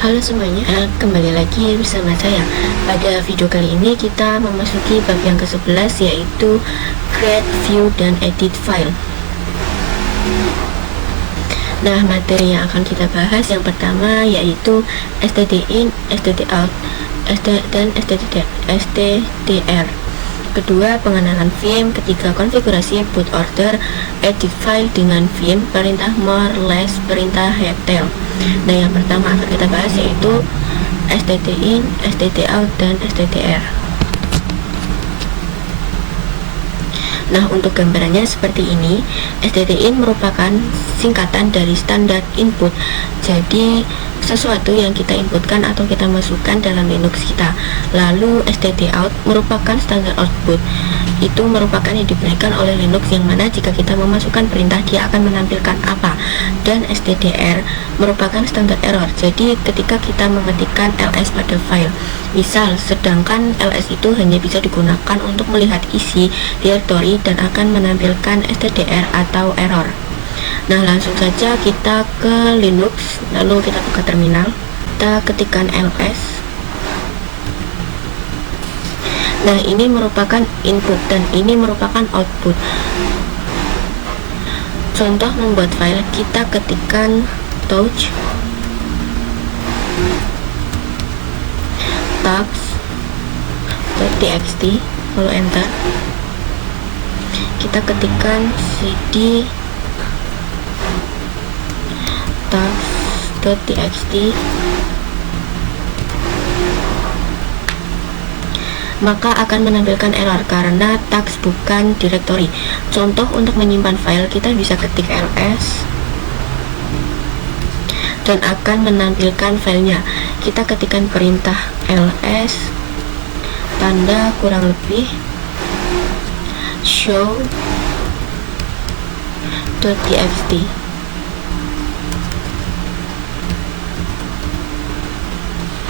Halo semuanya, kembali lagi bersama saya. Pada video kali ini kita memasuki bab yang ke-11, yaitu Create, View, dan Edit File. Nah, materi yang akan kita bahas yang pertama yaitu stdin, stdout, dan stdr. Kedua, pengenalan Vim. Ketiga, konfigurasi boot order, edit file dengan Vim, perintah more, less, perintah headtail. Nah, yang pertama akan kita bahas yaitu stdin, stdout, dan stdr. Nah, untuk gambarannya seperti ini. stdin merupakan singkatan dari standar input. Jadi sesuatu yang kita inputkan atau kita masukkan dalam Linux kita. Lalu stdout merupakan standar output. Itu merupakan yang diberikan oleh Linux, yang mana jika kita memasukkan perintah dia akan menampilkan apa. Dan stdr merupakan standar error. Jadi ketika kita mengetikkan ls pada file, misal sedangkan ls itu hanya bisa digunakan untuk melihat isi directory dan akan menampilkan stdr atau error. Nah, langsung saja kita ke Linux, lalu kita buka terminal, kita ketikkan ls. Nah, ini merupakan input dan ini merupakan output. Contoh membuat file, kita ketikkan touch tags.txt, lalu enter. Kita ketikkan cd tags.txt, maka akan menampilkan error karena tags bukan directory. Contoh untuk menyimpan file, kita bisa ketik ls dan akan menampilkan filenya. Kita ketikkan perintah ls tanda kurang lebih show.txt.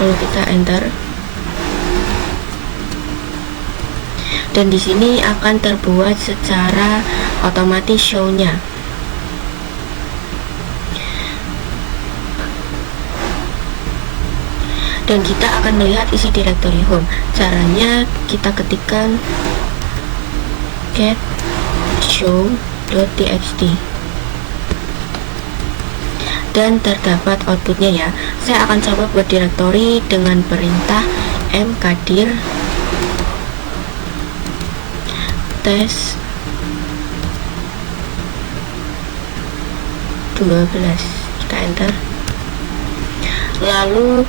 Lalu kita enter. Dan di sini akan terbuat secara otomatis show-nya. Dan kita akan melihat isi directory home. Caranya kita ketikkan cat show.txt dan terdapat outputnya ya. Saya akan coba buat directory dengan perintah mkdir tes 12. Kita enter. Lalu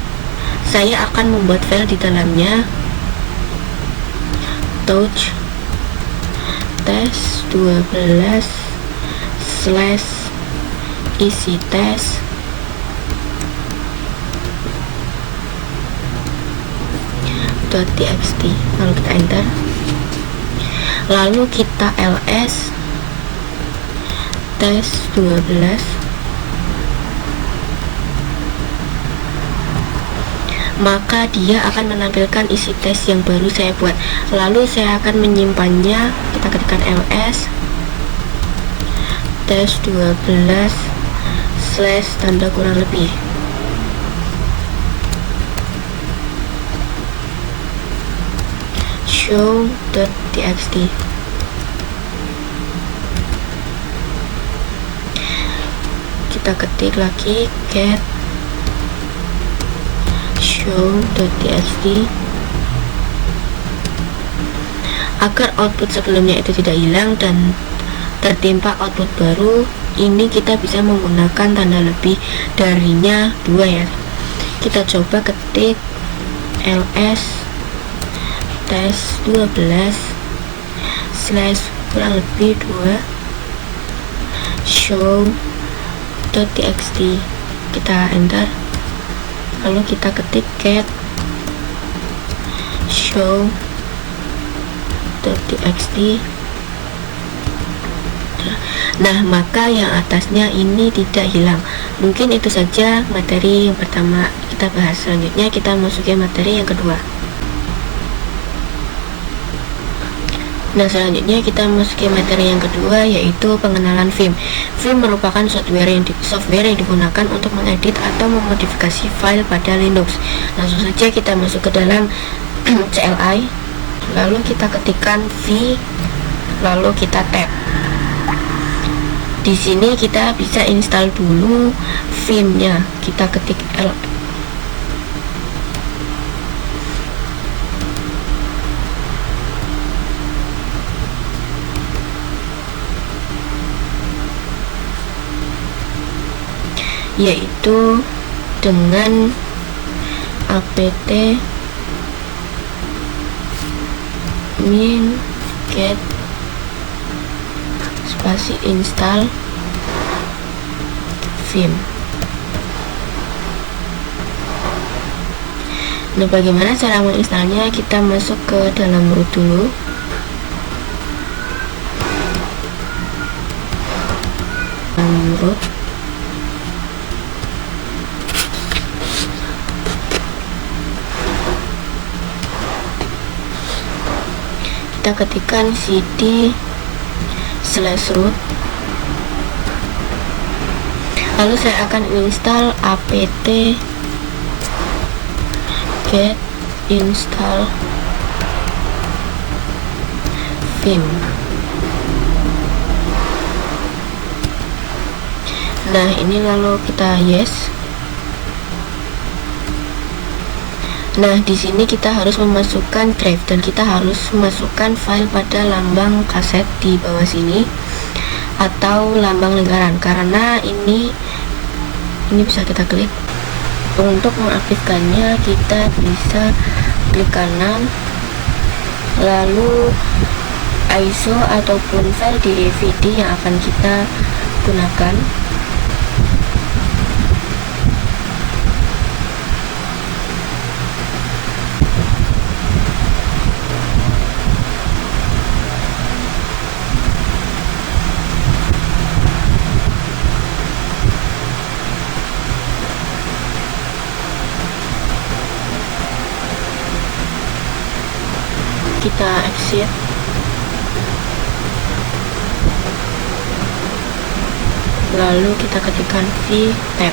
saya akan membuat file di dalamnya, touch tes 12 slash isi tes .txt. Lalu kita enter. Lalu kita ls tes 12, maka dia akan menampilkan isi tes yang baru saya buat. Lalu saya akan menyimpannya. Kita ketikkan ls tes 12 slash tanda kurang lebih show.txt. Kita ketik lagi cat show.txt agar output sebelumnya itu tidak hilang dan tertimpa output baru. Ini kita bisa menggunakan tanda lebih darinya 2 ya. Kita coba ketik ls tes 12 slash kurang lebih 2 show.txt. Kita enter. Lalu kita ketik cat show.txt. Nah, maka yang atasnya ini tidak hilang. Mungkin itu saja materi yang pertama kita bahas. Selanjutnya kita masuki materi yang kedua. Nah, selanjutnya kita masuki materi yang kedua, yaitu pengenalan Vim. Vim merupakan software yang digunakan untuk mengedit atau memodifikasi file pada Linux. Langsung saja kita masuk ke dalam CLI, lalu kita ketikkan V, lalu kita tab. Di sini kita bisa install dulu Vim-nya. Kita ketik L, yaitu dengan apt min get spasi install Vim. Nah, bagaimana cara menginstalnya? Kita masuk ke dalam root dulu. Root. Kita ketikkan cd/root, lalu saya akan install apt get install Vim. Nah, ini lalu kita yes. Nah, di sini kita harus memasukkan drive dan kita harus memasukkan file pada lambang kaset di bawah sini atau lambang lingkaran, karena ini bisa kita klik. Untuk mengaktifkannya kita bisa klik kanan, lalu ISO ataupun file DVD yang akan kita gunakan. Kita exit, lalu kita ketikkan V tab.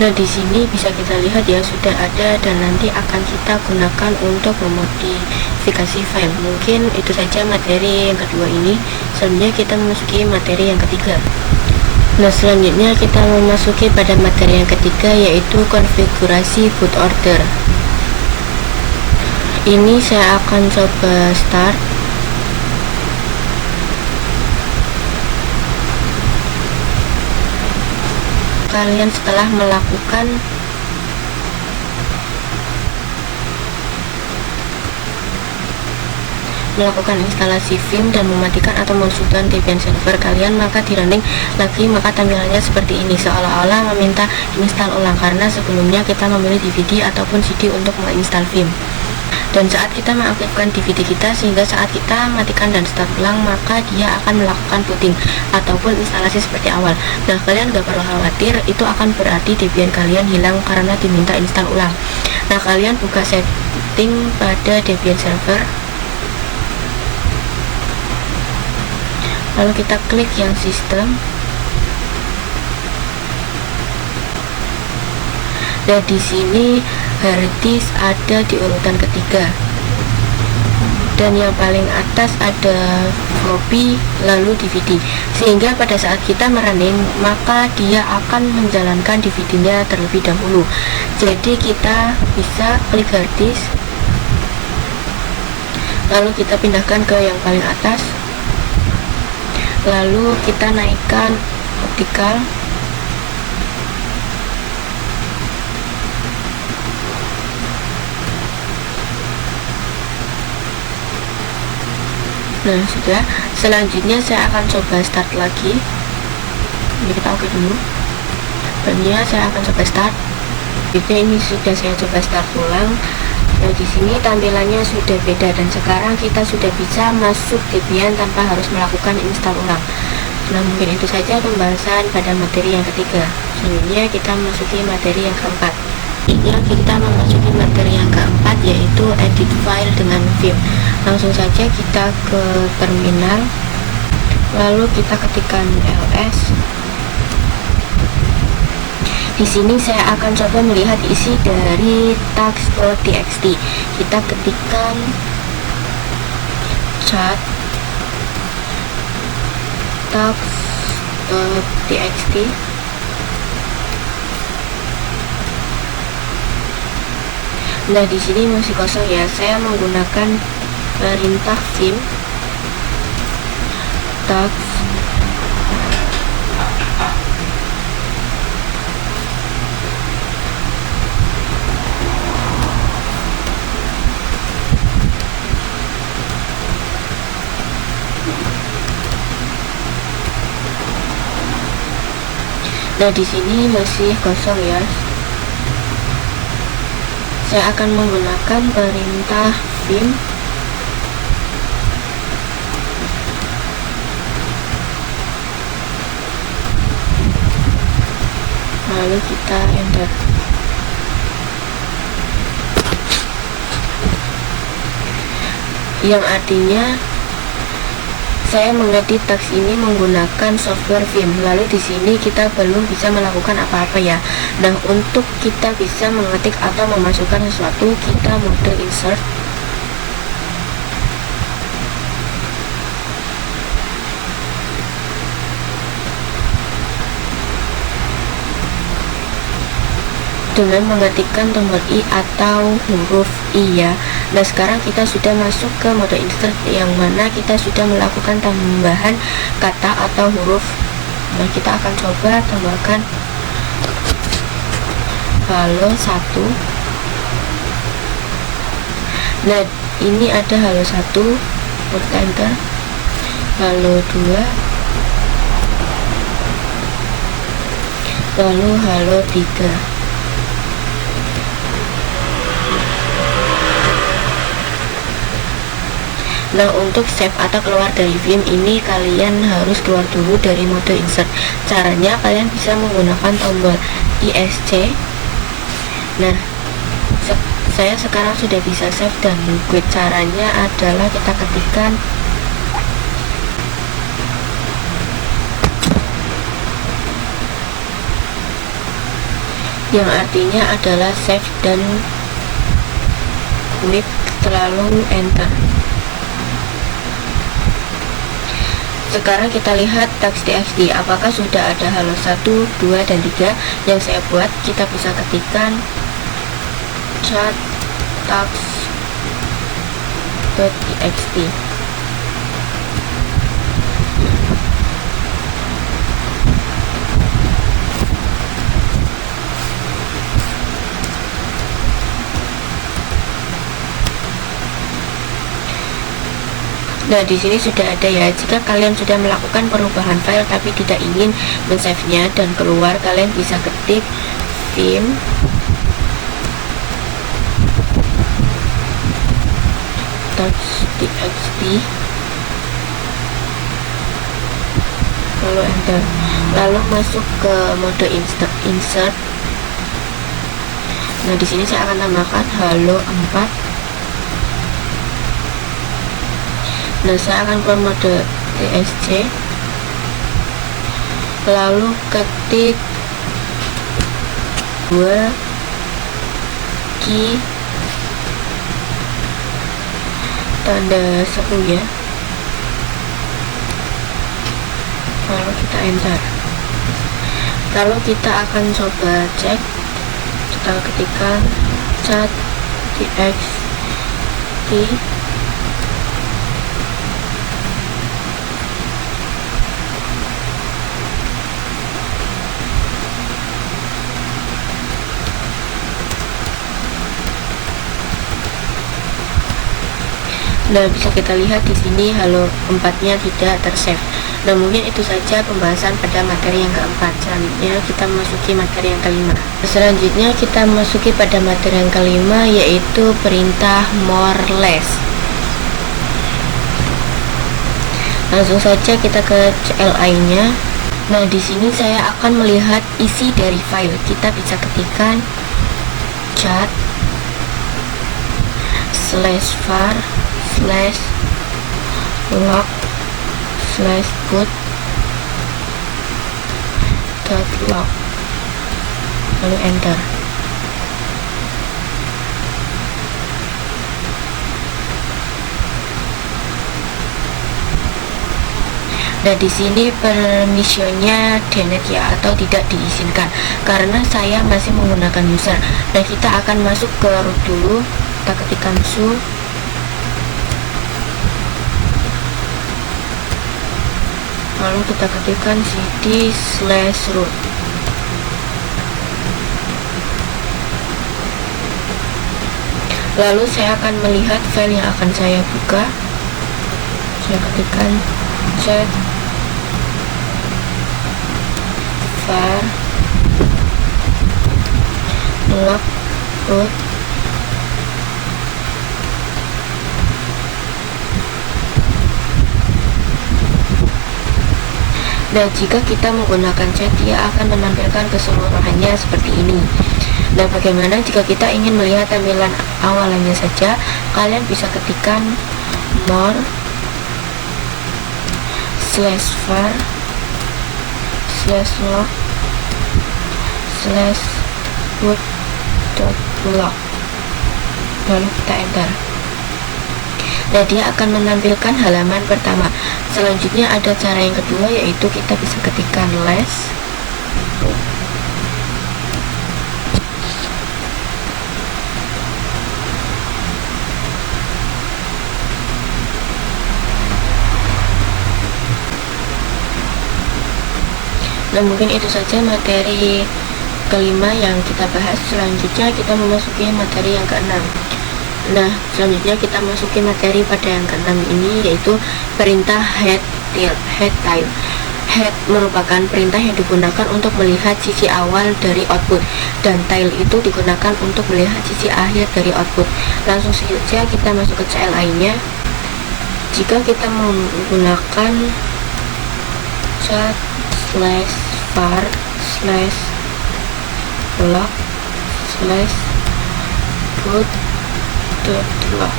Nah, di sini bisa kita lihat ya, sudah ada dan nanti akan kita gunakan untuk memodifikasi file. Mungkin itu saja materi yang kedua ini. Selanjutnya kita memasuki materi yang ketiga. Nah, selanjutnya kita memasuki pada materi yang ketiga, yaitu konfigurasi boot order. Ini saya akan coba start. Kalian setelah melakukan instalasi Vim dan mematikan atau mensunsubkan Debian server kalian, maka di running lagi, maka tampilannya seperti ini, seolah-olah meminta install ulang karena sebelumnya kita memilih DVD ataupun CD untuk menginstal Vim. Dan saat kita mengaktifkan DVD kita, sehingga saat kita matikan dan start ulang, maka dia akan melakukan booting ataupun instalasi seperti awal. Nah, kalian gak perlu khawatir, itu akan berarti Debian kalian hilang karena diminta install ulang. Nah, kalian buka setting pada Debian server, lalu kita klik yang sistem. Dan di sini hard disk ada di urutan ketiga, dan yang paling atas ada floppy lalu DVD, sehingga pada saat kita merunning maka dia akan menjalankan DVD-nya terlebih dahulu. Jadi kita bisa klik hard disk, lalu kita pindahkan ke yang paling atas, lalu kita naikkan optical, nah sudah. Selanjutnya saya akan coba start lagi. Ini kita oke dulu, bannya saya akan coba start. Jadi ini sudah saya coba start ulang. Nah, di sini tampilannya sudah beda dan sekarang kita sudah bisa masuk Debian tanpa harus melakukan install ulang. Nah, mungkin itu saja pembahasan pada materi yang ketiga. Selanjutnya kita masuki materi yang keempat. Ini kita memasuki materi yang keempat, yaitu yaitu edit file dengan Vim. Langsung saja kita ke terminal, lalu kita ketikkan ls. Di sini saya akan coba melihat isi dari tags.txt. Kita ketikkan chat tags.txt. Nah, di sini masih kosong ya. Saya menggunakan perintah vim tags Nah, di sini masih kosong ya. Saya akan menggunakan perintah vim lalu kita enter. Yang artinya saya mengedit teks ini menggunakan software Vim. Lalu di sini kita belum bisa melakukan apa-apa ya. Nah, untuk kita bisa mengetik atau memasukkan sesuatu, kita mode insert. Dengan mengetikkan tombol I atau huruf I ya. Nah, sekarang kita sudah masuk ke mode insert yang mana kita sudah melakukan tambahan kata atau huruf. Nah, kita akan coba tambahkan halo 1. Nah, ini ada halo 1, kita enter. Halo 2, lalu halo 3. Nah, untuk save atau keluar dari Vim ini kalian harus keluar dulu dari mode insert. Caranya kalian bisa menggunakan tombol ISC. Nah, saya sekarang sudah bisa save dan quit. Caranya adalah kita ketikkan yang artinya adalah save dan quit, lalu enter. Sekarang kita lihat tags.txt apakah sudah ada halo 1, 2, dan 3 yang saya buat. Kita bisa ketikkan chat tags.txt. Nah, di sini sudah ada ya. Jika kalian sudah melakukan perubahan file tapi tidak ingin men-save-nya dan keluar, kalian bisa ketik vim tags.txt lalu enter. Lalu masuk ke mode insert. Nah, di sini saya akan tambahkan halo 4. Nah, saya akan ke mode TSC, lalu ketik 2 key tanda seru ya, lalu kita enter. Lalu kita akan coba cek. Kita ketikkan chat txt Nah, bisa kita lihat di sini halo 4-nya tidak tersave. Nah, mungkin itu saja pembahasan pada materi yang keempat. Selanjutnya kita masuki materi yang kelima. Selanjutnya kita masuki pada materi yang kelima, yaitu perintah more less. Langsung saja kita ke CLI-nya. Nah, di sini saya akan melihat isi dari file. Kita bisa ketikkan chat slash var slash log slash boot dot log, lalu enter. Nah, di sini permissionnya delete ya, atau tidak diizinkan karena saya masih menggunakan user. Nah, kita akan masuk ke root dulu. Kita ketikkan su, lalu kita ketikkan cd slash root. Lalu saya akan melihat file yang akan saya buka. Saya ketikkan chat var log root. Dan jika kita menggunakan chat, dia akan menampilkan keseluruhannya seperti ini. Nah, bagaimana jika kita ingin melihat tampilan awalannya saja? Kalian bisa ketikkan more slash var slash log slash boot dot log, lalu kita enter. Nah, dia akan menampilkan halaman pertama. Selanjutnya ada cara yang kedua, yaitu kita bisa ketikkan less Nah, mungkin itu saja materi kelima yang kita bahas. Selanjutnya kita memasuki materi yang keenam. Nah, selanjutnya kita masuki materi pada yang keenam ini, yaitu perintah head tile. Head merupakan perintah yang digunakan untuk melihat sisi awal dari output, dan tile itu digunakan untuk melihat sisi akhir dari output. Langsung saja kita masuk ke CLI-nya. Jika kita menggunakan chat slash var slash log slash boot dot log,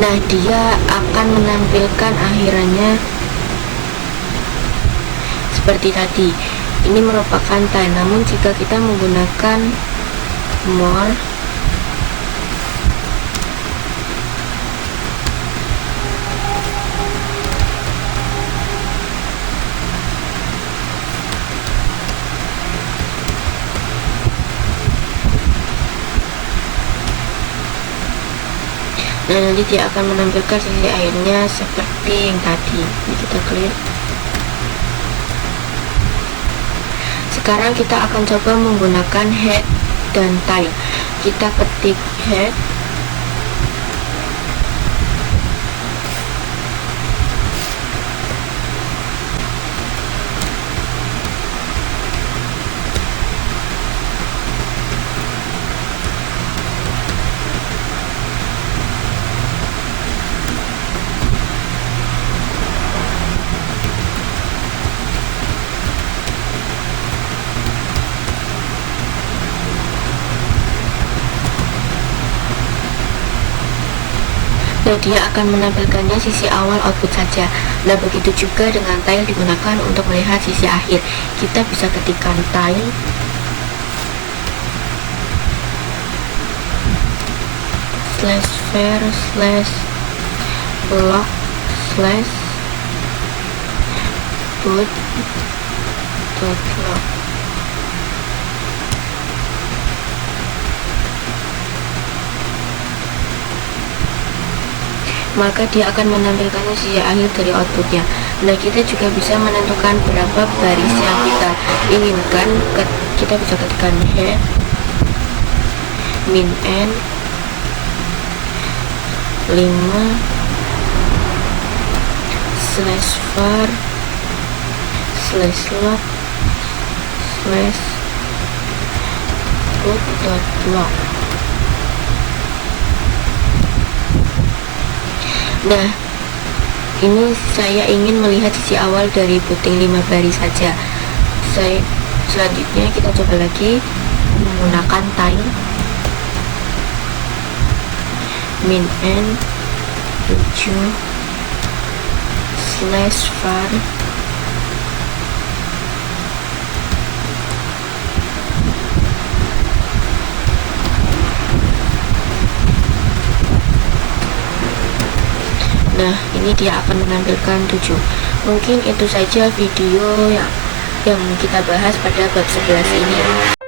nah, dia akan menampilkan akhirannya seperti tadi. Ini merupakan tile, namun jika kita menggunakan more nah, nanti dia akan menampilkan sisi akhirnya seperti yang tadi. Ini kita clear. Sekarang kita akan coba menggunakan head dan tile. Kita ketik head dan dia akan menampilkannya sisi awal output saja. Nah, begitu juga dengan tile digunakan untuk melihat sisi akhir. Kita bisa ketikkan tile slash var slash log slash boot dot log. Maka dia akan menampilkan sisi akhir dari outputnya. Nah, kita juga bisa menentukan berapa baris yang kita inginkan. Kita bisa ketikkan head min n 5 slash var slash log slash boot dot log. Nah, ini saya ingin melihat sisi awal dari booting 5 baris saja. Selanjutnya kita coba lagi menggunakan tile min n 7/var Nah, ini dia akan menampilkan 7. Mungkin itu saja video yang kita bahas pada bab 11 ini.